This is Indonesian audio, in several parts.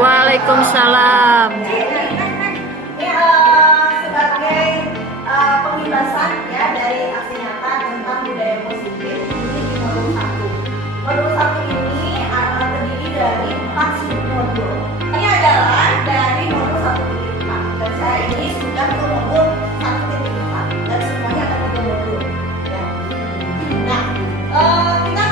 Waalaikumsalam. Sebagai pembahasan ya dari aksi nyata tentang budaya positif ini di modul 1. Modul 1 ini terdiri dari 4 submodul. Ini adalah dari modul 1.4 dan saya ini sudah ke modul 1.4 dan semuanya ada 3 modul. Ya. Nah, kita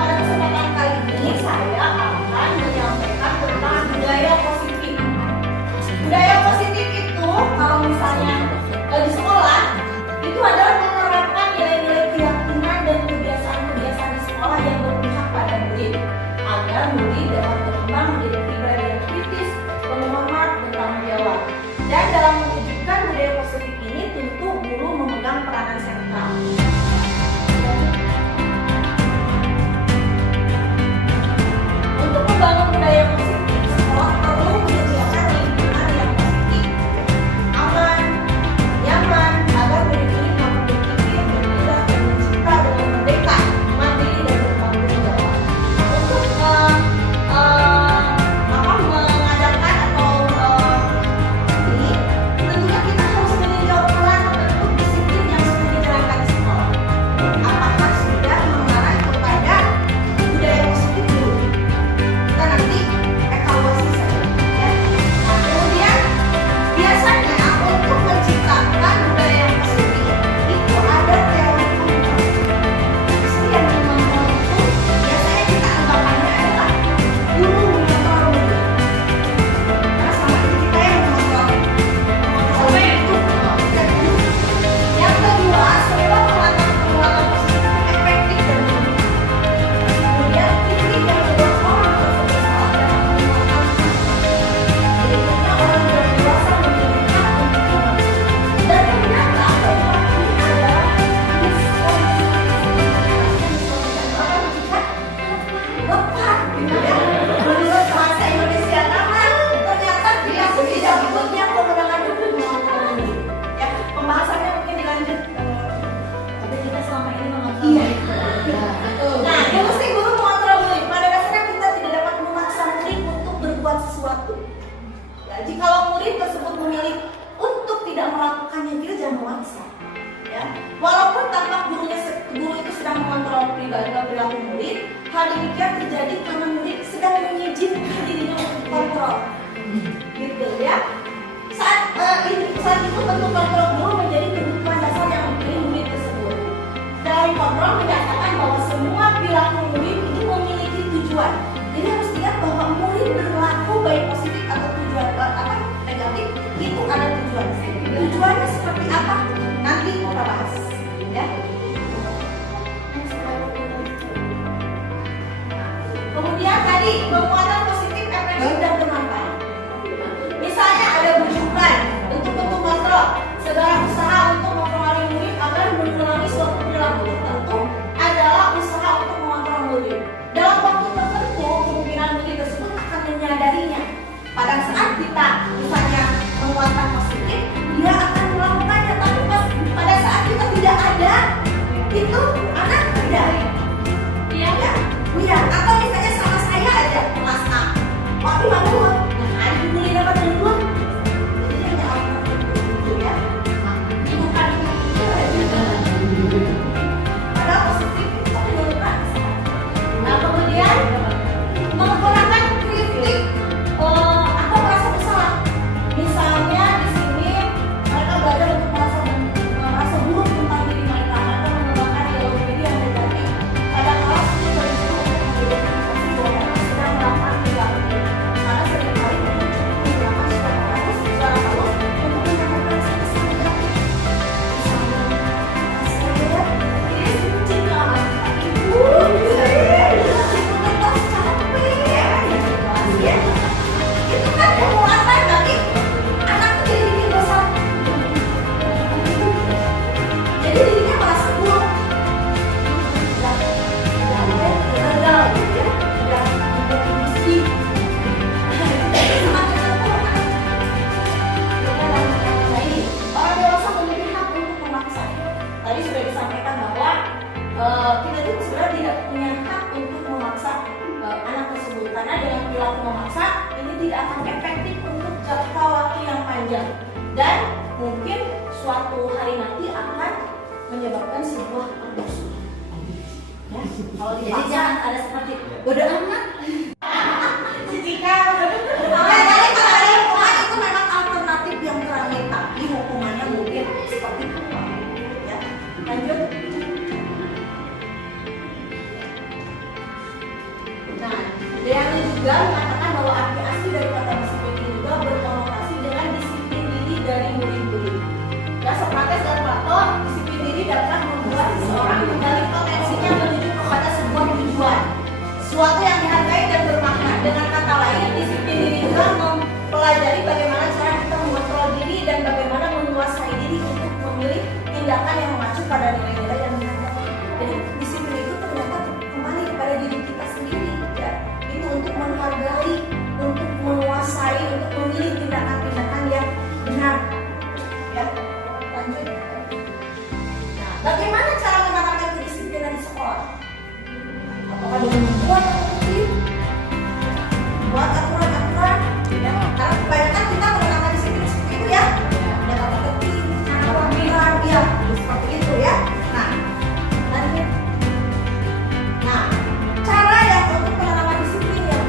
pada kesempatan kali ini saya akan menyampaikan tentang budaya positif. Budaya positif itu kalau misalnya di sekolah itu adalah menerapkan nilai-nilai keyakinan dan kebiasaan-kebiasaan di sekolah yang berpihak pada murid agar murid dapat berkembang menjadi pribadi yang kritis, penuh hormat, bertanggung jawab. Dan dalam mewujudkan budaya positif ini tentu guru memegang peranan sentral. Untuk membangun budaya positif, sekolah perlu menyediakan lingkungan yang positif, aman, nyaman, agar murid ini mampu berpikir, berpindah, dan mencipta dengan merdeka, mandiri, dan bertanggung jawab. Untuk mengadakan atau ini, tentunya kita harus meninjau ulang bentuk disiplin yang sudah dijalankan di sekolah. Apakah sudah mengarah kepada budaya positif dulu? Kita nanti evaluasi saja ya. Nah, kemudian biasanya untuk menciptakan budaya yang positif itu ada teori kontrol. Justru yang mengontrol itu biasanya kita anggapannya adalah guru mengontrol murid. Karena selama ini kita yang mengontrol itu kita guru. Yang kedua, sebab penguatan positif efektif dan mudah. Kemudian kritik yang membuat orang tersebut salah dalam menguatkan berikutnya orang yang dewasa memiliki hak untuk emosi. Dan ternyata keempat ini adalah lepas gitu ya. Menurut bahasa Indonesia nama ternyata kita tidak punya kewenangan untuk mengontrol ini. Ya, pembahasannya mungkin dilanjut. Tapi kita selama ini mengontrol. Iya. Nah, yang mesti guru mengontrol murid. Pada dasarnya kita tidak dapat memaksa murid untuk berbuat sesuatu. Ya, jikalau murid tersebut memilih untuk tidak melakukannya, kita jangan memaksa. Ya, walaupun tampak guru itu sedang mengontrol perilaku murid, hal demikian terjadi karena murid sedang mengizinkan dirinya untuk kontrol. Gitu ya. Saat itu tentu kontrol guru menjadi kebutuhan dasar yang dipilih murid tersebut. Dalam kontrol menyatakan bahwa semua perilaku murid ini memiliki tujuan. Jadi harus lihat bahwa murid berlaku baik positif atau tujuan negatif itu ada tujuan. Tujuannya seperti apa? Nanti kita bahas. Ya. Kemudian tadi penguatan positif, efektif dan bermanfaat. Misalnya ada bujukan untuk kontrol. Saudara menyebabkan sebuah permusuhan. Ya, kalau Jadi jangan ada seperti bodoh amat. jika jadi kalau ada hukuman itu memang alternatif yang terakhir, tapi hukumannya mungkin seperti apa? Ya, lanjut. Nah, yang juga mengatakan bahwa arti asli dari kata disiplin ini juga berkonotasi dengan disiplin diri dari murid-murid. Ya, Sokrates dan Plato, disiplin diri dapat membuat seseorang menggali potensinya menuju kepada sebuah tujuan, sesuatu yang dihargai dan bermakna. Dengan kata lain, disiplin diri juga mempelajari bagaimana cara kita mengontrol diri dan bagaimana menguasai diri untuk memilih tindakan yang mengacu pada nilai-nilai yang dihargai. Jadi disiplin itu ternyata kembali kepada diri kita sendiri, ya. Itu untuk menghargai, untuk menguasai, untuk memilih tindakan-tindakan yang benar. Ya, lanjut. Nah, bagaimana cara menanamkan kedisiplinan di sekolah? Apakah dengan membuat buat aturan-aturan? Ya, karena kebanyakan kita menanamkan disiplin seperti itu, ya. Ada kata tertib, cara biar, ya, seperti itu, ya. Nah, lanjut. Nah, cara yang untuk menanamkan disiplin yang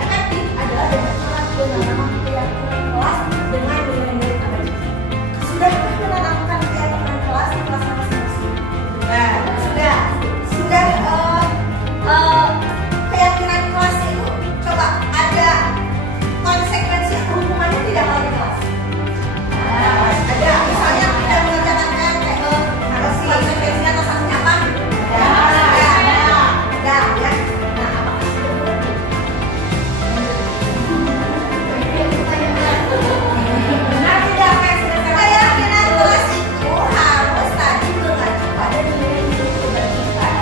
efektif adalah dengan cara menanamkan keyakinan kelas dengan nilai-nilai terbaik. Sudahkah menanamkan keyakinan kelas di kelas masing-masing? Nah, sudah keyakinan kelas itu coba ada konsekuensi atau hukumannya tidak kalau di kelas? Ada, misalnya tidak mengerjakan harus konsekuensinya atau sanksinya apa? Ada, ya. Nah, apakah sudah berlaku? Benar tidak? Keyakinan kelas itu harus tadi mengacu pada nilai-nilai kebajikan.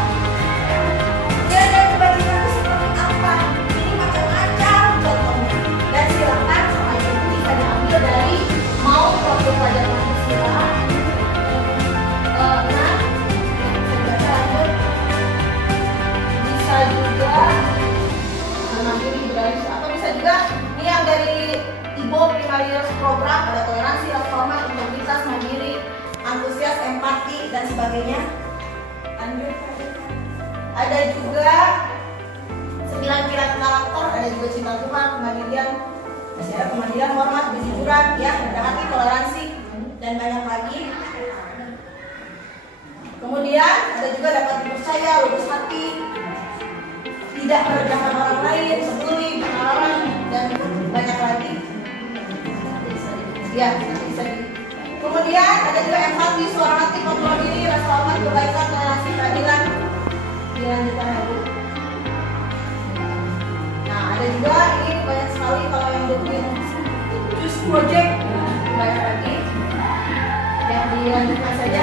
Nilai-nilai kebajikan itu seperti apa? Ini macam-macam contohnya. Dan silakan soal itu bisa diambil dari mau waktu pelajaran Pancasila. Bisa juga mandiri budaya, atau bisa juga ini yang dari IBO Primarius Program, ada toleransi, reforma, integritas, mandiri, antusias, empati, dan sebagainya. Lanjut. Ada juga 9 pilar karakter, ada juga cinta Tuhan, kemandirian, masih ada kemandirian, hormat, kejujuran, ya, rendah hati, toleransi, dan banyak lagi. Kemudian ada juga dapat dipercaya, lurus hati, tidak merendahkan orang lain, peduli, pengalaman, dan banyak lagi. Ya, bisa di. Kemudian ada juga empati, suara hati, kontrol diri, rasa hormat, kebaikan, toleransi, keadilan. Dilanjutkan lagi. Nah, ada juga ini banyak sekali kalau yang dokumen Choose Project, banyak lagi. Yang dilanjutkan saja.